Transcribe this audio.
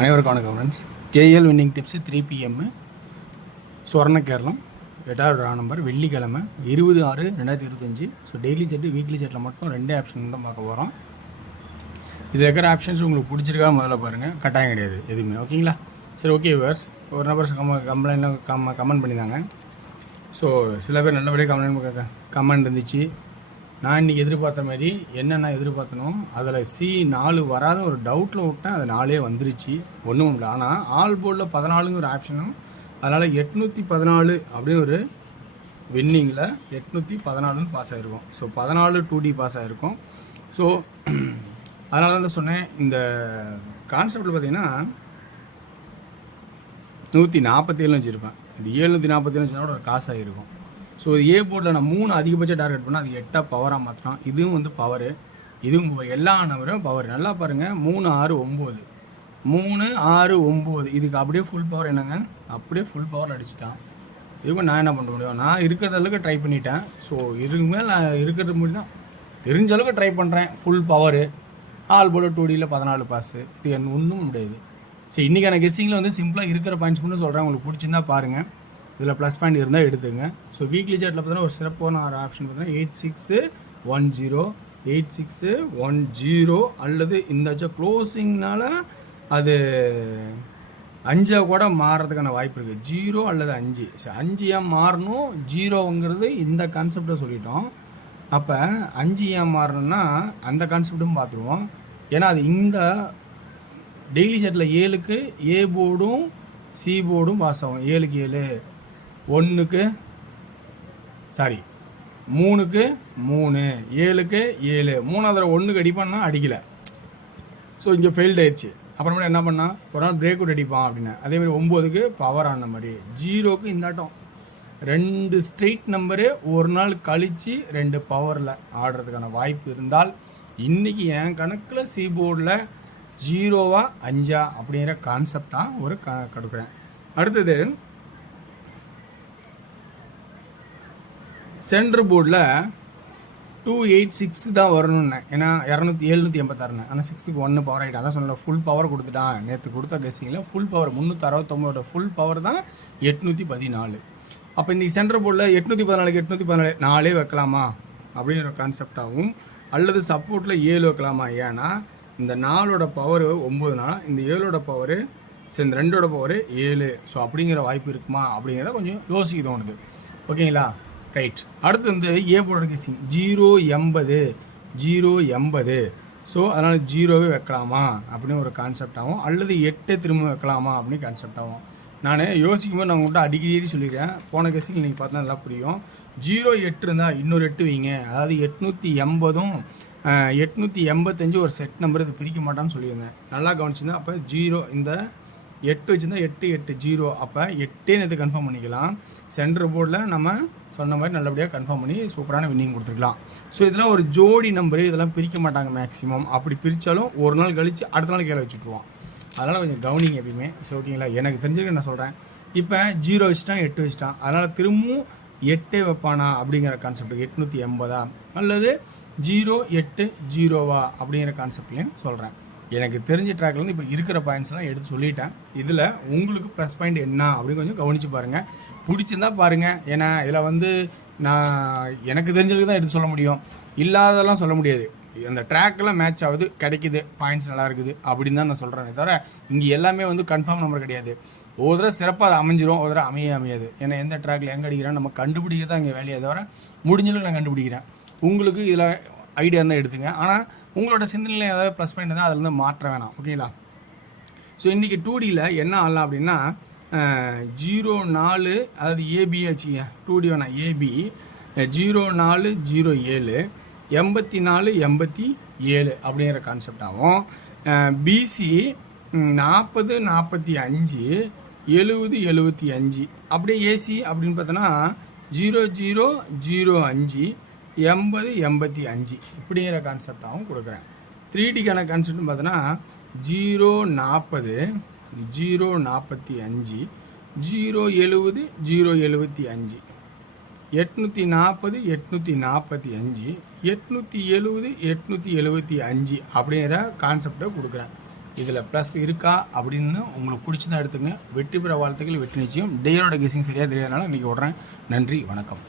அனைவருக்கும் வணக்கம் friends. KL winning tips 3 PM சுவர்ண கேரளம் 8வது ரா நம்பர் வெள்ளிக்கிழமை 20/6/2025. So daily set weekly settle மட்டும் 2 ஆப்ஷன் தான் பார்க்க போகிறோம். இதில் இருக்கிற ஆப்ஷன்ஸ் உங்களுக்கு பிடிச்சிருக்கா முதல்ல பாருங்கள், கட்டாயம் கிடையாது எதுவுமே. ஓகேங்களா? சரி, ஓகே வியூவர்ஸ். ஒரு நபர் கமெண்ட் பண்ணியிருந்தாங்க. ஸோ சில பேர் நல்லபடியாக கமெண்ட் இருந்துச்சு. நான் இன்றைக்கி எதிர்பார்த்த மாதிரி என்னென்ன எதிர்பார்த்தனோ அதில் C4 வராத ஒரு டவுட்டில் விட்டேன். அது 4 வந்துருச்சு, ஒன்றும் இல்லை. ஆனால் ஆல் போர்டில் 14 ஒரு ஆப்ஷனும், அதனால் 814 அப்படின்னு ஒரு வின்னிங்கில் 814 பாஸ் ஆகிருக்கும். ஸோ 14 2D பாஸ் ஆகிருக்கும். ஸோ அதனால தான் சொன்னேன், இந்த கான்செப்டில் பார்த்தீங்கன்னா 147 வச்சுருப்பேன். இது 747 வச்சுனா ஒரு காசு ஆகிருக்கும். ஸோ ஏ போர்டில் நான் 3 அதிகபட்சம் டார்கெட் பண்ணால் அது 8 பவராக மாற்றலாம். இதுவும் வந்து பவரு, இதுவும் எல்லா நம்பரும் பவர். நல்லா பாருங்கள், 3 6 9 3 6 9 இதுக்கு அப்படியே ஃபுல் பவர். என்னங்க, அப்படியே ஃபுல் பவர் அடிச்சிட்டான். இதுக்கு நான் என்ன பண்ண முடியும்? நான் இருக்கிற அளவுக்கு ட்ரை பண்ணிட்டேன். ஸோ இதுக்கு மேலே நான் இருக்கிறது முடியும் தான், தெரிஞ்ச அளவுக்கு ட்ரை பண்ணுறேன். ஃபுல் பவரு, ஆல் போல 2Dயில் 14 பாஸு. இது என்ன ஒன்றும் முடியாது. சரி, இன்றைக்கான கெஸ்ஸிங்கில் வந்து சிம்பிளாக இருக்கிற பாயிண்ட்ஸ் மட்டும் சொல்கிறேன். உங்களுக்கு பிடிச்சிருந்தா பாருங்கள், இதில் ப்ளஸ் பாயிண்ட் இருந்தால் எடுத்துங்க. ஸோ வீக்லி சார்ட்டில் பார்த்தீங்கன்னா ஒரு சிறப்பான ஒரு ஆப்ஷன் பார்த்தீங்கன்னா 8610 8610 அல்லது இந்த க்ளோசிங்னால அது 5 கூட மாறுறதுக்கான வாய்ப்பு இருக்குது. 0 அல்லது 5. 5 ஏன் மாறணும், 0ங்கிறது இந்த கான்செப்டை சொல்லிட்டோம். அப்போ 5 ஏன் மாறணும்னா அந்த கான்செப்டும் பார்த்துருவோம். ஏன்னா அது இந்த டெய்லி சார்ட்டில் 7க்கு ஏ போர்டும் சி போர்டும் பாஸ் ஆகும். 7க்கு 7 1க்கு 3க்கு 3 7க்கு 7 3வது 1க்கு அடிப்பான்னா அடிக்கலை. ஸோ இங்கே ஃபெயில்டு ஆயிடுச்சு. அப்புறமேட்டு என்ன பண்ணால் ஒரு நாள் பிரேக் அவுட் அடிப்பான் அப்படின்னு. அதேமாதிரி 9க்கு பவர் ஆன மாதிரி 0க்கு இந்தாட்டம் 2 ஸ்ட்ரெயிட் நம்பரு ஒரு நாள் கழித்து 2 பவரில் ஆடுறதுக்கான வாய்ப்பு இருந்தால் இன்றைக்கி என் கணக்கில் சி போர்டில் 0வா 5 அப்படிங்கிற கான்செப்டாக ஒரு கொடுக்குறேன். அடுத்தது சென்ட்ரு போர்டில் 286 தான் வரணும்னு. ஏன்னா 786. ஆனால் 6க்கு 1 பவர் ஆகிட்டு. அதான் சொன்னல, ஃபுல் பவர் கொடுத்துட்டான். நேற்று கொடுத்த கெஸ்ஸிங்கில் ஃபுல் பவர் 369 ஃபுல் பவர் தான் 814. அப்போ இன்றைக்கி சென்ட்ரு போர்டில் 814க்கு 814 வைக்கலாமா அப்படிங்கிற கான்செப்டாகவும், அல்லது சப்போர்ட்டில் 7 வைக்கலாமா. ஏன்னா இந்த 4ஓட பவர் 9னா இந்த 7ஓட பவர் இந்த 2ஓட பவர் 7. ஸோ அப்படிங்கிற வாய்ப்பு இருக்குமா அப்படிங்கிறத கொஞ்சம் யோசிக்க தோணுது. ஓகேங்களா? ரைட். அடுத்து வந்து ஏ போர்டு கேசிங் 080. ஸோ அதனால் 0வே வைக்கலாமா அப்படின்னு ஒரு கான்செப்ட் ஆகும், அல்லது 8 திரும்ப வைக்கலாமா அப்படின்னு கான்செப்ட் ஆகும். நான் யோசிக்கும்போது நான் உங்கள்கிட்ட அடிக்கடி சொல்லிக்கிறேன். போன கேசிங் நீங்கள் பார்த்தா நல்லா புரியும். 0 8 இருந்தால் இன்னொரு 8 வைங்க. அதாவது 880 885 ஒரு செட் நம்பர். இது பிரிக்க மாட்டான்னு சொல்லியிருந்தேன். நல்லா கவனிச்சுருந்தேன். அப்போ 0 இந்த 8 வச்சுருந்தா 8 8 0. அப்போ 8 நேற்று கன்ஃபார்ம் பண்ணிக்கலாம். சென்டர் போர்டில் நம்ம சொன்ன மாதிரி நல்லபடியாக கன்ஃபார்ம் பண்ணி சூப்பரான வின்னிங் கொடுத்துருக்கலாம். ஸோ இதெல்லாம் ஒரு ஜோடி நம்பரு, இதெல்லாம் பிரிக்க மாட்டாங்க மேக்ஸிமம். அப்படி பிரித்தாலும் ஒரு நாள் கழித்து அடுத்த நாள் கீழே வச்சுட்ருவோம். அதனால் கொஞ்சம் கவனிங்க எப்பயுமே. ஸோ ஓகேங்களா? எனக்கு தெரிஞ்சிருக்க நான் சொல்கிறேன். இப்போ 0 வச்சுட்டான் 8 வச்சுட்டான். அதனால் திரும்பவும் 8 வைப்பானா அப்படிங்கிற கான்செப்ட் 880 அல்லது 0 8 0வா அப்படிங்கிற கான்செப்ட்லையும் சொல்கிறேன். எனக்கு தெரிஞ்ச ட்ராக்லேருந்து இப்போ இருக்கிற பாயிண்ட்ஸ்லாம் எடுத்து சொல்லிட்டேன். இதில் உங்களுக்கு ப்ளஸ் பாயிண்ட் என்ன அப்படின்னு கொஞ்சம் கவனித்து பாருங்கள். பிடிச்சிருந்தா பாருங்கள். ஏன்னா இதில் வந்து நான் எனக்கு தெரிஞ்சதுக்கு தான் எடுத்து சொல்ல முடியும், இல்லாததெல்லாம் சொல்ல முடியாது. அந்த ட்ராக்கெல்லாம் மேட்ச் ஆகுது, கிடைக்குது, பாயிண்ட்ஸ் நல்லா இருக்குது அப்படின்னு தான் நான் சொல்கிறேன். தவிர இங்கே எல்லாமே வந்து கன்ஃபார்ம் நம்பர் கிடையாது. ஒரு தடவை சிறப்பாக அது அமைஞ்சிரும், ஒரு தடவை அமையாது. ஏன்னா எந்த ட்ராக்கில் எங்கே அடிக்கிறேன் நம்ம கண்டுபிடிக்க தான் இங்கே வேலையை தவிர முடிஞ்சளவுக்கு நான் கண்டுபிடிக்கிறேன். உங்களுக்கு இதில் ஐடியா இருந்தால் எடுத்துங்க. ஆனால் உங்களோட சிந்தனையில் ஏதாவது ப்ளஸ் பாயிண்ட் தான் அதில் வந்து மாற்ற வேணாம். ஓகேங்களா? ஸோ இன்றைக்கி 2Dயில் என்ன ஆகலாம் அப்படின்னா 04 அதாவது ஏபி ஆச்சுங்க. 2D வேணாம், ஏபி 0407 84 87 அப்படிங்கிற கான்செப்ட் ஆகும். பிசி 40 45 70 75. அப்படியே ஏசி அப்படின்னு பார்த்தோன்னா 0005 80 85 இப்படிங்கிற கான்செப்டாகவும் கொடுக்குறேன். 3Dக்கான கான்செப்ட்னு பார்த்தோன்னா 040 045 070 075 840 845 870 875 அப்படிங்கிற கான்செப்டை கொடுக்குறேன். இதில் ப்ளஸ் இருக்கா அப்படின்னு உங்களுக்கு பிடிச்சி தான் எடுத்துங்க. வெற்றி பெற வாழ்த்துக்கள், வெற்றி நிச்சயம். டேயோட கெஸிங் சரியாக தெரியாதனால இன்றைக்கி விட்றேன். நன்றி, வணக்கம்.